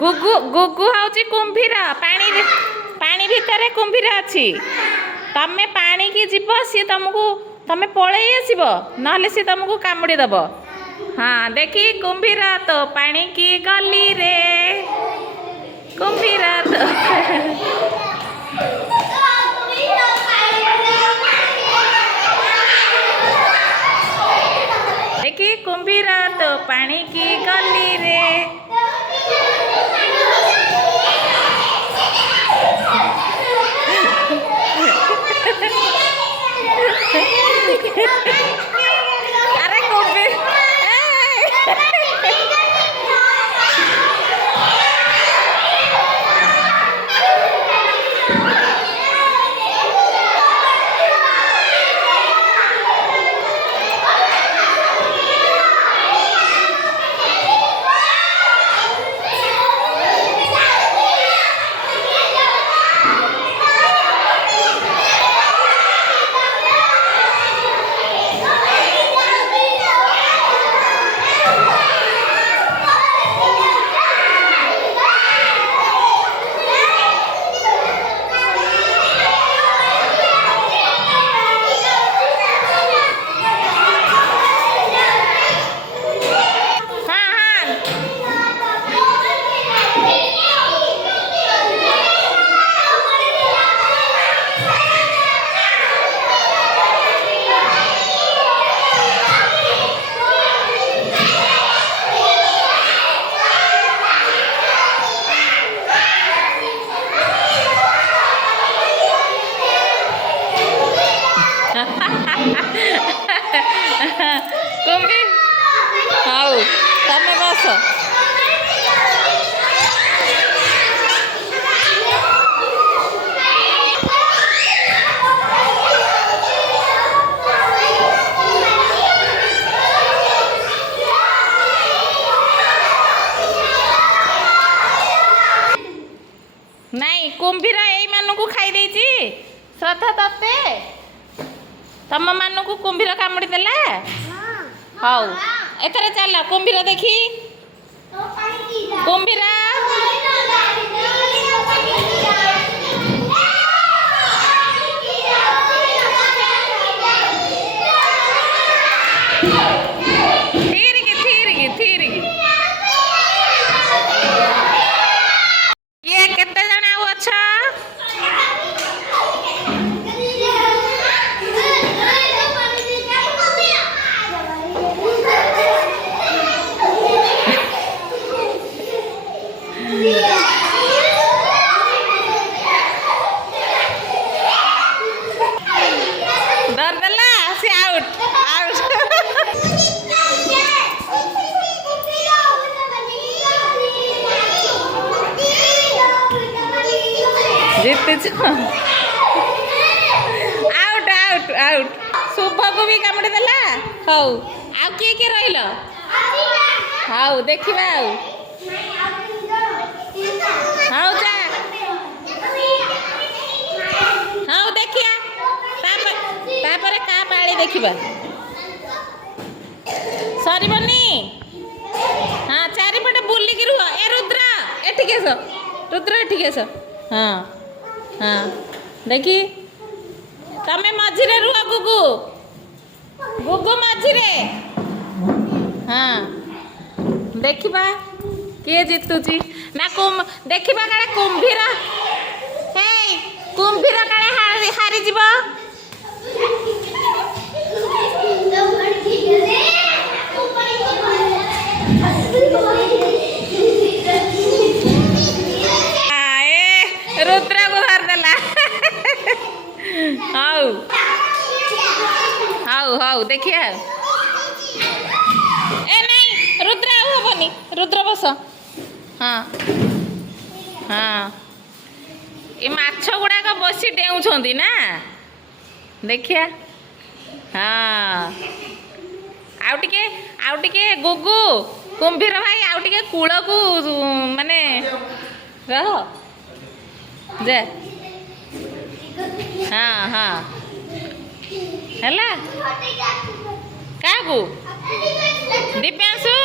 गुगु गुगु हूँ कुंभीर पानी भितर कुंभीर अच्छी तमें पानी की जीव सी तुमको तमें पलि आसब ना सी तुमको कामुड़ी दब। हाँ देखी कुंभीर तो पानी की गली रे कुंभीर तो देखी कुंभीर तो पानी की गली रे अरे कुंभीर कुंभीर हाउ तमें बस नहीं कुंभीर यही मानू खाई देची श्रद्धा तते तम मानू कुंभीर कामुड़ी देला हाउ एथरे चल कुंभीर देखी कुंभीर ये केते जण आउ अच्छा डर देला से आउट आउट जीत आउट आउट आउट शुभ को भी कामुड़ी देला हौ आउ किए रहिल हाउ देखिबा आउ हाउ जा हाउ देखिया तापर का पाली देखिबा सरीबनी। हाँ चारिपटे बुलिकी रुह ए रुद्र एठिक आस रुद्र एठिक आस हाँ हाँ देखी तमें मझिरे रुह गुगु गुगु मझिरे हाँ देखिबा किए जीतुची ना देखिबा काले कुंभीर हे कुंभीर काले हारी जीव रुद्र को धर देला हाउ हाउ हाउ देखिए ए नहीं रुद्र आउ हबनी रुद्र बस हाँ हाँ ये माछ गुड़ाक बसी डेउछंती ना देखिया हाँ आउ टिके गुगु कुंभीर भाई आउ टिके कूल को माने रह जे हाँ हाँ है क्या दिव्यांशु।